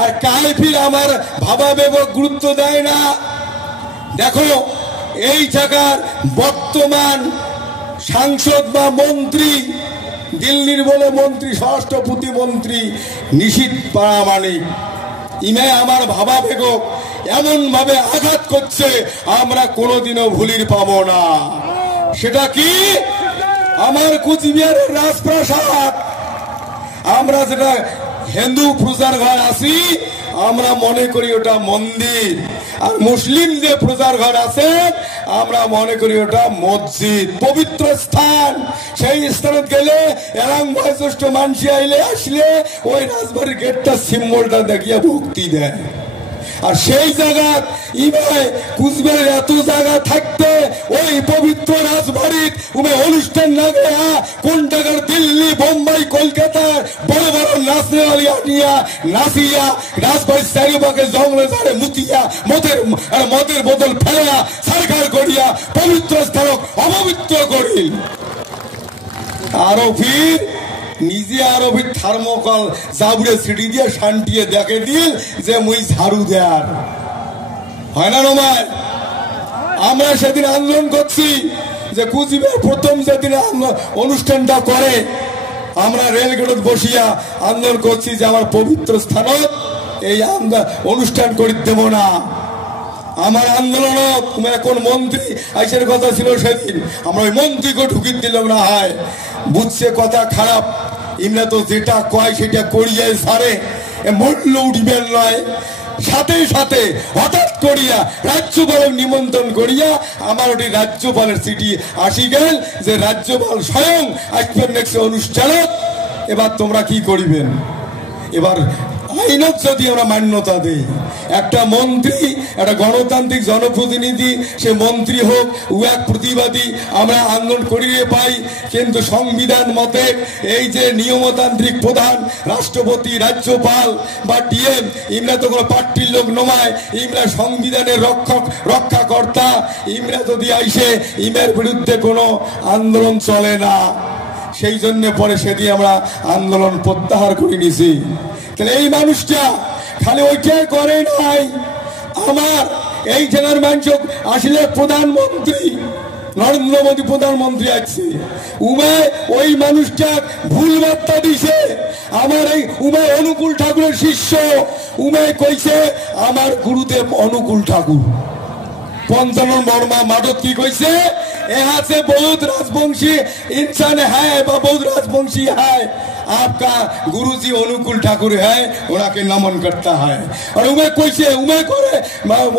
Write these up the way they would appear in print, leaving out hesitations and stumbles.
আর কাইফির আমার ভাবাবেগ গুরুত্ব দেয় না। দেখো এই জায়গার বর্তমান সাংসদ বা মন্ত্রী, দিল্লির বলে মন্ত্রী, স্বরাষ্ট্র প্রতিমন্ত্রী নিশীথ প্রামাণিক, ইমে আমার ভাবাবেগ এমন ভাবে আঘাত করছে আমরা কোনোদিনও ভুলির পাবো না। সেটা কি? আমার কুচবিহারের রাজপ্রাসাদ, আমরা যেটা হিন্দু পূজার ঘর আছি আমরা মনে করি ওটা মন্দির, আর মুসলিম যে পূজার ঘর আছে আমরা মনে করি ওটা মসজিদ, পবিত্র স্থান। সেই স্থানে গেলে এরম বয়োজ্যেষ্ঠ মানুষ আইলে আসলে ওই রাজবাড়ির গেটটা সিম্বলটা দেখিয়া ভক্তি দেয়। আর সেই জায়গা ইমায় কুচবিহারের এত জায়গা থাকতে ওই পবিত্র রাজবাড়ির অনুষ্ঠান না গেয়া কোন জায়গার দিল্লি, বোম্বাই, কলকাতার বড় বড় নাচনেওয়ালি আনিয়া নাচিয়া রাজবাড়ির চারিপাকে জঙ্গলে ধারে মুতিয়া মদের বোতল ফেলা সরকার করিয়া পবিত্র স্থানক অপবিত্র করি। আরো ফির নিজে আরো থার্মোকল জাবড়ে সিঁড়ি দিয়ে শান্তিয়ে দেখে দিল যে মুই ঝাড়ু দেয়ার হয় না রমায়। আমরা সেদিন আন্দোলন করছি যে কুচবিহার প্রথম যেদিন অনুষ্ঠানটা করে আমরা রেলগেটত বসিয়া আন্দোলন করছি যে আমার পবিত্র স্থানত এই অনুষ্ঠান করি দেব না। আমার আন্দোলন কোন মন্ত্রী আইসের কথা ছিল সেদিন, আমরা ওই মন্ত্রীকে ঢুকিয়ে দিলাম না। হয় বুঝছে কথা খারাপ, ইমরা তো যেটা কয় সেটা করিয়া সারে মূল্য উঠবেন নয়। সাথে সাথে হঠাৎ করিয়া রাজ্যপাল নিমন্ত্রণ করিয়া আমার ওটি রাজ্যপালের চিঠি আসি গেল যে রাজ্যপাল স্বয়ং আসবেন নেক্সট অনুষ্ঠানত। এবার তোমরা কি করিবেন? এবার আইনত যদি আমরা মান্যতা দেই, একটা মন্ত্রী, একটা গণতান্ত্রিক জনপ্রতিনিধি, সে মন্ত্রী হোক ও এক প্রতিবাদী, আমরা আন্দোলন করিয়ে পাই। কিন্তু সংবিধান মতে এই যে নিয়মতান্ত্রিক প্রধান রাষ্ট্রপতি, রাজ্যপাল বা ডিএম, ইমরা তো কোনো পার্টির লোক নমায়, ইমরা সংবিধানের রক্ষাকর্তা। ইমরা যদি আইসে ইমের বিরুদ্ধে কোনো আন্দোলন চলে না। সেই জন্য পরে সেদিন আমরা আন্দোলন প্রত্যাহার করে নিছি। তাহলে এই মানুষটা খালি ওইটাই করে নাই, আমার এই জেলার মানুষ আসলে প্রধানমন্ত্রী নরেন্দ্র মোদী প্রধানমন্ত্রী আছে, উমায় ওই মানুষটা ভুল বার্তা দিছে। আমার এই উমায় অনুকূল ঠাকুরের শিষ্য, উমায় কইছে আমার গুরুদেব অনুকূল ঠাকুর। पंचानन वर्मा माधव की कैसे यहाँ से बहुत राजवंशी इंसान है व बहुत राजवंशी है, आपका गुरुजी अनुकूल ठाकुर है, उनके नमन करता है। और उमे कैसे उमे करे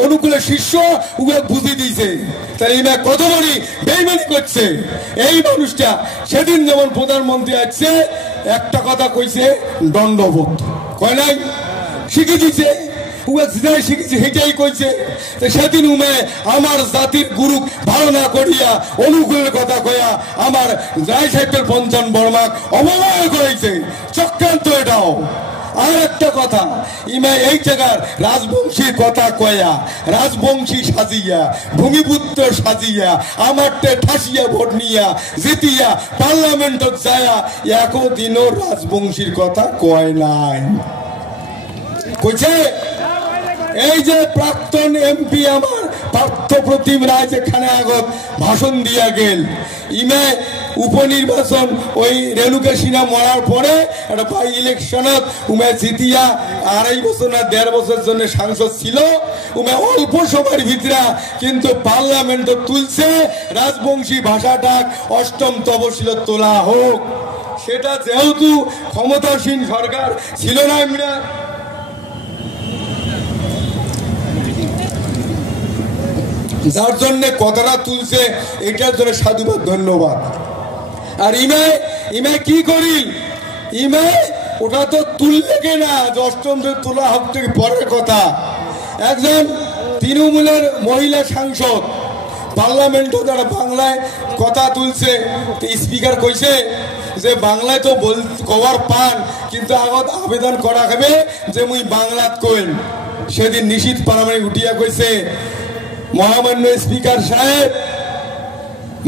अनुकूल शिष्य उमे बुझी दीছে তাই ইমে কত বড় বেঈমানি করছে এই মানুষটা। সেদিন যেমন প্রধানমন্ত্রী আছে একটা কথা কইছে দণ্ডবোধ কয় নাই, শিখে দিছে সেটাই কইছে। সেদিন উমে আমার জাতির গুরু ভালো না করিয়া অনুকূলের কথা কয়া আমার রায় সাহেবের পঞ্চান বর্মা অবমাননা করেছে, চক্রান্ত এটাও। আর একটা কথা, ইমা এই জায়গার রাজবংশীর কথা কয়া রাজবংশী সাজিয়া ভূমিপুত্র সাজিয়া আমারটে ঠাসিয়া ভোট নিয়া জিতিয়া পার্লামেন্টত যায়া একদিনও রাজবংশীর কথা কয় নাই। কইছে এই যে প্রাক্তন এমপি আমার পার্থপ্রতিম রায় যেখানে আগত ভাষণ দিয়া গেল, ইমে উপনির্বাচন ওই রেণুকা সিনহা মরার পরে একটা বাই ইলেকশনত উমে জিতিয়া 2.5 বছর না 1.5 বছরের জন্য সাংসদ ছিল। উমে অল্প সময়ের ভিতরে কিন্তু পার্লামেন্ট তুলছে রাজবংশী ভাষাটা অষ্টম তফসিলত তোলা হোক। সেটা যেহেতু ক্ষমতাসীন সরকার ছিল না, আমরা যার জন্য কথাটা তুলছে এটার জন্য সাধুবাদ, ধন্যবাদ। আর ইমে কি করি, ইমে ওটা তো তুললে কেনা অষ্টম তোলা হোক থেকে পরের কথা। একজন তৃণমূলের মহিলা সাংসদ পার্লামেন্টে তারা বাংলায় কথা তুলছে, স্পিকার কইছে যে বাংলায় তো কবার পান কিন্তু আগত আবেদন করা হবে যে মুই বাংলাত কইন। সেদিন নিশীথ প্রামাণিক উঠিয়া কইছে, মহামান্য স্পিকার সাহেব,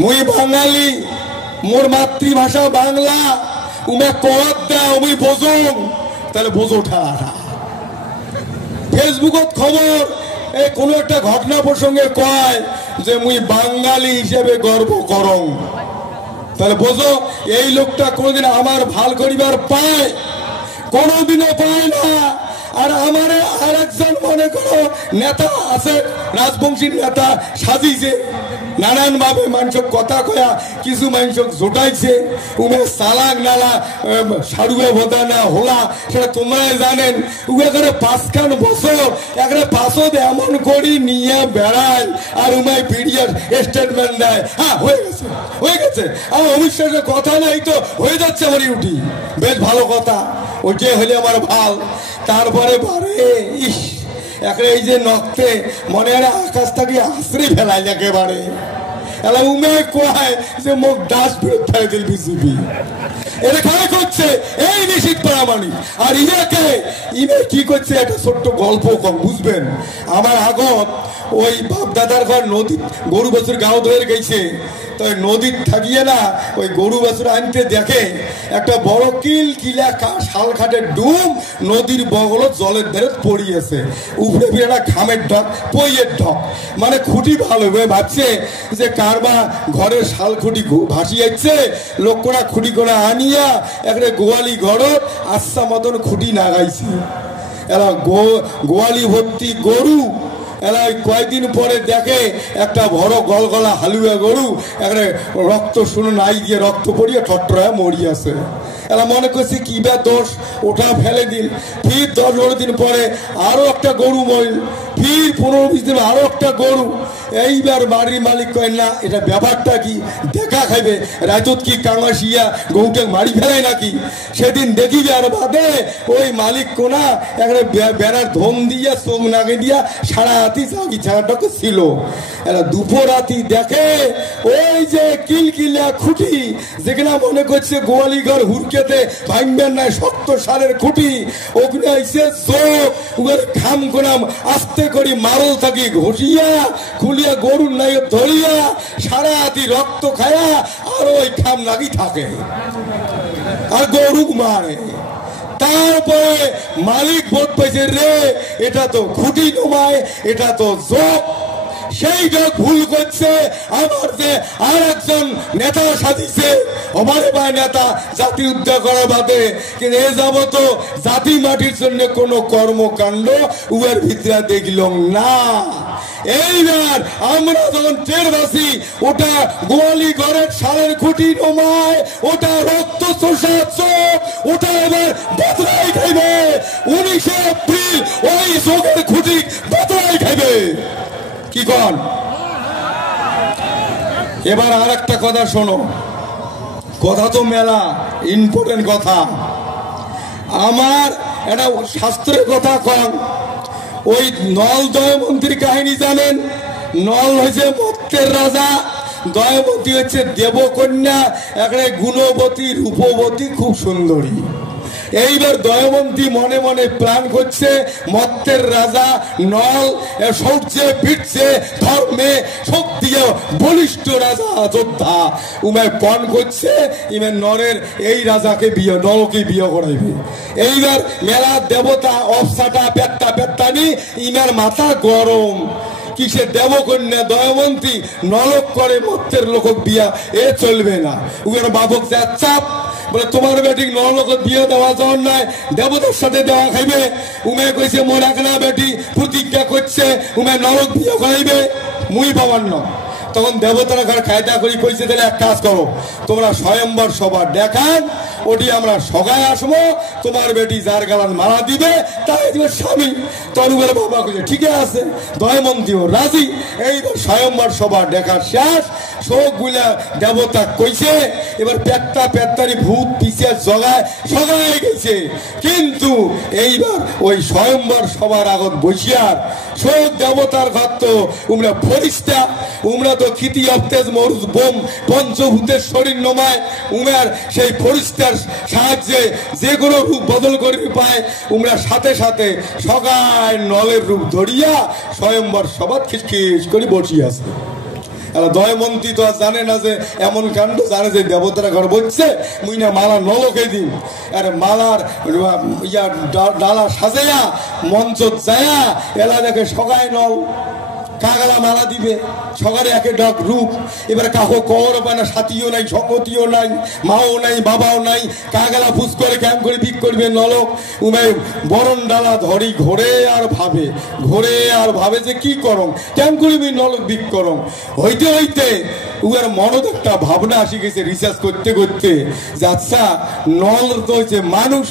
মুই বাঙালি, মোর মাতৃভাষা বাংলা, উমে কত দাও মুই বোঝং, তাহলে বোঝো ঠাড়া ফেসবুকত খবর এই কোনো একটা ঘটনা প্রসঙ্গে কয় যে মুই বাঙালি হিসেবে গর্ব করং। তাহলে বোঝো এই লোকটা কোনোদিন আমার ভাল করিবার পায়? কোনোদিনও পায় না। আর আমারে আর একজন মনে করো নেতা আছে, রাজবংশীর নেতা সাজিছে, নানান ভাবে মানুষ কথা কয়া কিছু মানুষ জোটাইছে, উমে সালাক নালা সারুয়ে বোধা না হোলা সেটা তোমরাই জানেন। উমে করে 5খান বছর একটা পাঁচও এমন করি নিয়ে বেড়ায় আর উমায় পিডিএর স্টেটমেন্ট দেয়, হ্যাঁ হয়ে গেছে হয়ে গেছে। আমার অবিশ্বাসের কথা নাই তো হয়ে যাচ্ছে আমার ইউটি, বেশ ভালো কথা, ওইটাই হলে আমার ভাল। তারপরে বারে ইস একটা এই যে নক্তে মনে হয় আকাশ থেকে আশ্রয় ফেলায় একেবারে উমে কোয়ায় যে মুখ দাস বিরোধ ফেলে দিল বিজেপি। এটা খারাপ করছে এই নিশ্চিত প্রামাণিক। আর ইনাকে ইনে কি করছে একটা ছোট্ট গল্প কম বুঝবেন। আমার আগত ওই বাপ দাদার ঘর নদী গরু বছর গাও ধরে গেছে, তো নদীর থাকিয়ে না ওই গরু বছর আনতে দেখে একটা বড় কিলা শাল খাটের ডুম নদীর বগলত জলের ধারে পড়িয়েছে, উপরে একটা খামের ঢক পইয়ের ঢক, মানে খুঁটি ভালো ভাবছে যে কারবা ঘরের শাল খুঁটি ভাসি যাচ্ছে, লোকরা খুঁটি করে আনিয়া একটা গোয়ালি ঘরত আচ্ছা মতন খুঁটি নাগাইছে। এরা গোয়ালি ভর্তি গরু। এরা কয়েকদিন পরে দেখে একটা বড় গলগলা হালুয়া গরু একটা রক্ত শুনে নাই দিয়ে রক্ত পড়িয়ে ঠট্টরা মরিয়াছে। এরা মনে করছে কি বা দোষ, ওটা ফেলে দিন। ফির 10-12 দিন পরে আরো একটা গরু মরিল, ফির 15-20 দিন আরো একটা গরু। এইবার বাড়ির মালিক কয় না এটা ব্যাপারটা কি দেখা খাইবে, রাজত কি কাঙাশিয়া গরুটা মারি ফেলায় নাকি। সেদিন দেখিবে আর বাদে ওই মালিক কোনা একটা বেড়ার ধম দিয়া চোখ নাগে দিয়া সারা রাতি জাগি ছাড়াটাকে ছিল। এরা দুপুর রাতি দেখে ওই যে কিলকিলা খুঁটি যেখানে মনে করছে গোয়ালি ঘর হুরকেতে ভাঙবেন না শক্ত সারের খুঁটি, ওখানে এসে চোখ ওখানে খাম কোনাম আস্তে করি মারল থাকি ঘষিয়া খুলিয়া গরুর নাই ধরিয়া সারা রাতি রক্ত খায়া আর ওই খাম লাগি থাকে আর গরু মারে। তারপরে মালিক বোধ পাইছে রে এটা তো খুঁটি নমায়, এটা তো যোগ। সেইটা ভুল করছে আমার যে আর একজন নেতা সাজিছে আমারে ভাই নেতা জাতি উদ্ধার করার বাদে, কিন্তু এ যাব তো জাতি মাটির জন্য কোনো কর্মকাণ্ড উয়ের ভিতরে দেখলাম না। এইবার আমরা যখন টের বাসি ওটা গোয়ালি ঘরের সারের খুঁটি নমায়, ওটা রক্ত চোষা চোখ, ওটা এবার বদলাই খাইবে। 19 এপ্রিল ওই চোখের খুঁটি বদলাই খাইবে। কি কন? এবার আর একটা কথা শোনো, কথা তো মেলা ইম্পর্টেন্ট কথা। আমার একটা শাস্ত্রের কথা কন। ওই নল দয়মন্তীর কাহিনী জানেন? নল হয়েছে মত্তের রাজা, দয়মন্তী হচ্ছে দেবকন্যা, একটা গুণবতী রূপবতী খুব সুন্দরী। এইবার দয়মন্তী মনে মনে প্ল্যান করছে মত্তের রাজা নল সৌর্যে ফিরছে ধর্মে শক্তি বলিষ্ঠ রাজা যোদ্ধা, উমে পণ করছে ইমের নরের এই রাজাকে বিয়ে নলকে বিয়ে করাইবে। এইবার মেলা দেবতা অফসাটা পেট্টা পেট্টানি ইমের মাথা গরম, কিসে দেবকন্যা দয়মন্তী নলক করে মত্তের লোক বিয়া এ চলবে না। উমের বাবক যা চাপ বলে তোমার বেটি নলকত বিয়ে দেওয়া যাওয়ার নাই, দেবতার সাথে দেওয়া খাইবে। উমে কইছে মোর একনা বেটি প্রতিজ্ঞা করছে উমে নরক বিয়ে করাইবে, মুই পাবার না। তখন দেবতারা ঘর খায়দা করি কইছে তাহলে এক কাজ করো, তোমরা স্বয়ম্বর সভা দেখান, ওটি আমরা সগায় আসবো, তোমার বেটি যার গালান মারা দিবে তাই দিবে স্বামী। তরুণের বাবা কইছে ঠিক আছে, দয়মন্তীও রাজি। এইবার স্বয়ম্বর সভা দেখা শেষ, সবগুলা দেবতা কইছে এবার পেট্টা পেট্টারি ভূত পিছে জগায় সগায় গেছে। কিন্তু এইবার ওই স্বয়ম্বর সবার আগত বসিয়ার সব দেবতার ঘর তো উমরা ফরিস্তা, উমরা তো খিতি অবতেজ মরুজ বোম পঞ্চভূতের শরীর নমায়, উমার সেই ফরিস্তার সাহায্যে যে কোনো রূপ বদল করে পায়। উমরা সাথে সাথে সগায় নলের রূপ ধরিয়া স্বয়ম্বর সভা খিসখিস করে বসিয়ে আছে। দয়মন্ত্রী তো আর জানে না যে এমন কাণ্ড, জানে যে দেবতারা ঘর বলছে মুই না মালা নলকে দিন। আর মালার ডালা সাজাইয়া মঞ্চ যায়া এলা দেখে সগায় নল কাগলা মালা দিবে, সকালে একে ডাক রূপ। এবার কাহো কর পায় না, সাথীও নাই, সংগতিও নাই, মাও নাই, বাবাও নাই। কাগলা ফুস করে ক্যাম্প করে বিক করবে নলক। উমে বরণ ডালা ধরি ঘোরে আর ভাবে যে কি করম, ক্যাম্প করিবি নলক বিক করম। হইতে হইতে উয়ার মনত একটা ভাবনা আসি গেছে রিসার্চ করতে করতে যে আচ্ছা নল তো হচ্ছে মানুষ,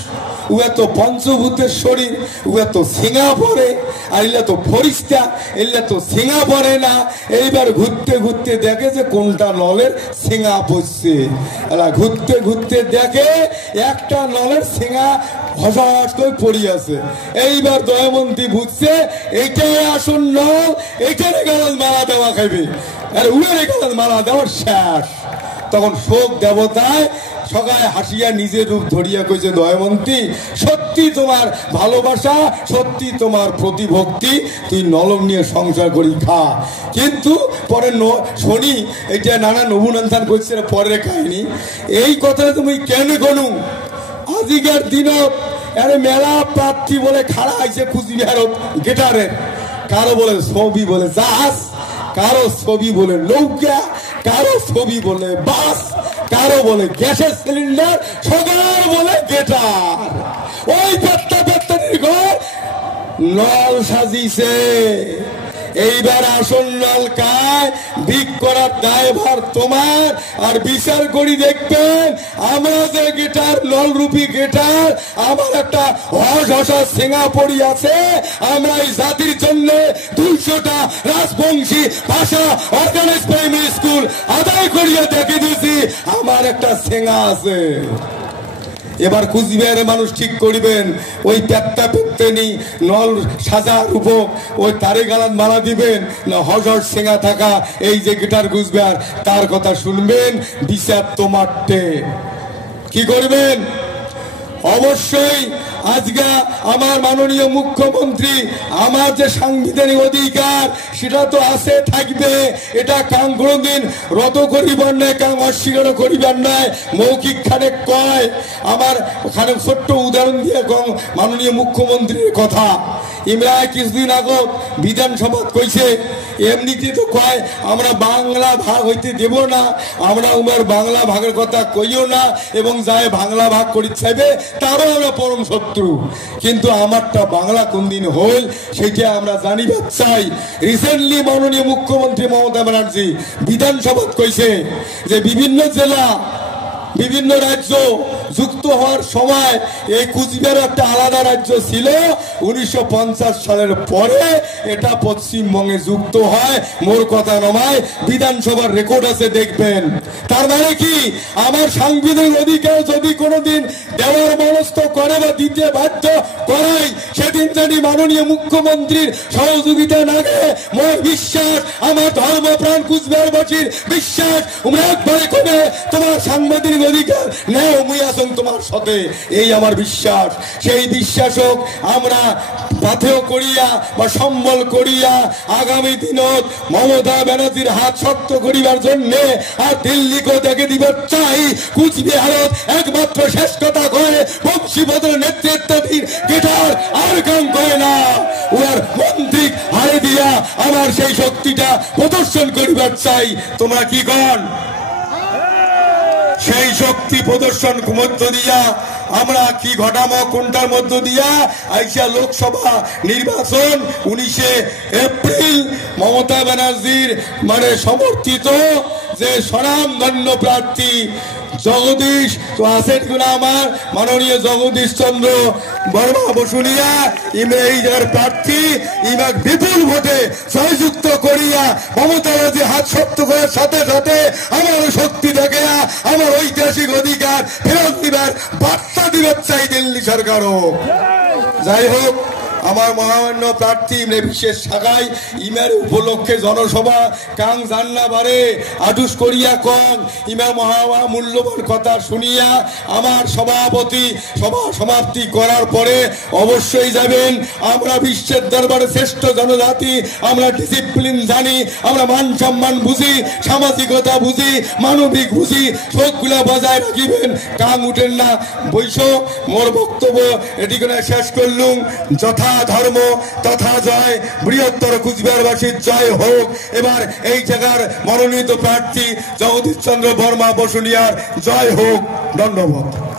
উয়া তো পঞ্চভূতের শরীর, উয়া তো সিঙা পরে, আর এলা তো ফরিস্তা, এলা তো সিঙা পরে না। এইবার ঘুরতে ঘুরতে দেখে যে কোনটা নলের সিঙা পড়ছে। এলা ঘুরতে ঘুরতে দেখে একটা নলের সিঙা হঠাৎ করে পড়িয়াছে। এইবার দয়ামন্ত্রী বুঝছে এইটাই আসল নল, এইটারে গালাল মালা দেওয়া খাইবে, আর উয়ারে গালাল মালা দেওয়ার শেষ। তখন শোক দেবতায় সকালে হাসিয়া নিজের রূপ ধরিয়া কইছে দয়ামন্ত্রী সত্যি তোমার ভালোবাসা, সত্যি তোমার প্রতিভক্তি, তুই নলম নিয়ে সংসার করি খা। কিন্তু পরে শনি এটা নানা নবুনন্থান করছে পরের কাহিনী। এই কথাটা তুমি কেন গনু আজিকার দিনত আরে মেলা প্রার্থী বলে খাড়া আইছে কুচবিহারত গেটারের, কারো বলে ছবি বলে জাহাজ, কারো ছবি বলে নৌকা, কারো ছবি বলে বাস, কারো বলে গ্যাসের সিলিন্ডার, সবার বলে গেটার। ওই পেত্তানির ঘর নল সাজিছে। এইবার আসল নল কায় ভিক করার দায়ভার তোমার। আর বিচার করি দেখবেন আমরা যে গেটার নলরূপী গেটার, আমার একটা হসা সিঙা পড়ি আছে। আমরা এই জাতির জন্য 200টা রাজবংশী ভাষা অর্গানাইজ প্রাইমারি স্কুল আদায় করিয়া দেখে দিয়েছি, আমার একটা সিঙা আছে। এবার কুচবিহারের মানুষ ঠিক করিবেন ওই পেত্তা পেত্তেনি নল সাজার উপর ওই তারে গালান মালা দিবেন না হজর সেঙা থাকা এই যে গিটার কুচবিহার তার কথা শুনবেন। বিচার তোমারটে কি করবেন? অবশ্যই আজকে আমার মাননীয় মুখ্যমন্ত্রী আমার যে সাংবিধানিক অধিকার সেটা তো আছে থাকবে, এটা কাং কোনদিন রদ করিবার নাই, কাং অস্বীকার করিবার নাই। মৌখিক খানেক কয়, আমার খানেক ছোট্ট উদাহরণ দিয়ে কম মাননীয় মুখ্যমন্ত্রীর কথা। ইমরান কিছুদিন আগত বিধানসভা কইছে এমনিতে তো কয় আমরা বাংলা ভাগ হইতে দেব না, আমরা উমার বাংলা ভাগের কথা কইও না, এবং যায় বাংলা ভাগ করি চাইবে তারও আমরা পরম শত্রু। কিন্তু আমারটা বাংলা কোন দিন হল সেটা আমরা জানিবার চাই। রিসেন্টলি মাননীয় মুখ্যমন্ত্রী মমতা ব্যানার্জি বিধানসভা কইছে যে বিভিন্ন জেলা বিভিন্ন রাজ্য যুক্ত হওয়ার সময় এই কুচবিহার একটা আলাদা রাজ্য ছিল, 1950 সালের পরে এটা পশ্চিমবঙ্গে যুক্ত হয়। মোর কথা নয়, বিধানসভার রেকর্ড আছে দেখবেন। তার মানে কি আমার সাংবিধানিক অধিকার যদি কোনোদিন দেওয়ার মনস্থ করে বা দিতে বাধ্য করাই, সেদিন জানি মাননীয় মুখ্যমন্ত্রীর সহযোগিতা লাগে। মোর বিশ্বাস, আমার ধর্মপ্রাণ কুচবিহারবাসীর বিশ্বাস, তোমরা একবারে কমে তোমার সাংবিধানিক অধিকার নেও, মুই আসুন তোমার সাথে, এই আমার বিশ্বাস। সেই বিশ্বাস হোক আমরা পাথেয় করিয়া বা সম্বল করিয়া আগামী দিনত মমতা ব্যানার্জির হাত শক্ত করিবার জন্য আর দিল্লিকে দেখে দিবার চাই কুচবিহারত একমাত্র শেষ কথা কয়ে বংশীবদল নেতৃত্বাধীন গিটার আর কাম করে না। ওর মন্ত্রী হারে দিয়া আমার সেই শক্তিটা প্রদর্শন করিবার চাই। তোমরা কি কন? সেই শক্তি প্রদর্শন মধ্য দিয়া আমরা কি ঘটামো? কোনটার মধ্য দিয়া? আইসা লোকসভা নির্বাচন 19 এপ্রিল মমতা ব্যানার্জির মানে সমর্থিত যে স্বনামধন্য প্রার্থী জগদীশ তো আছেন কিনা আমার মাননীয় জগদীশ চন্দ্র বর্মা বসুনিয়া, এই যার প্রার্থী ইমাক বিপুল ভোটে জয়যুক্ত করিয়া মমতা ব্যানার্জি হাত শক্ত করার সাথে সাথে আমার শক্তি দেখে আমার ঐতিহাসিক অধিকার ফেরত দিবার বার্তা দিবার চাই দিল্লি সরকারও। যাই হোক, আমার মহামান্য প্রার্থী বিশেষ শাখায় ইমের উপলক্ষে জনসভা কাং জান্না বারে আটুস করিয়া কং ইমা মূল্যবান কথা শুনিয়া আমার সভাপতি সভা সমাপ্তি করার পরে অবশ্যই যাবেন। আমরা বিশ্বের দরবারে শ্রেষ্ঠ জনজাতি, আমরা ডিসিপ্লিন জানি, আমরা মান সম্মান বুঝি, সামাজিকতা বুঝি, মানবিক বুঝি, সবগুলা বজায় রাখিবেন। কাং উঠেন না বৈশ। মোর বক্তব্য এটি করে শেষ করলুম। যথা ধর্ম তথা জয়, বৃহত্তর কুচবিহারবাসীর জয় হোক। এবার এই জায়গার মনোনীত প্রার্থী জগদীশ চন্দ্র বর্মা বসুনিয়ার জয় হোক। ধন্যবাদ।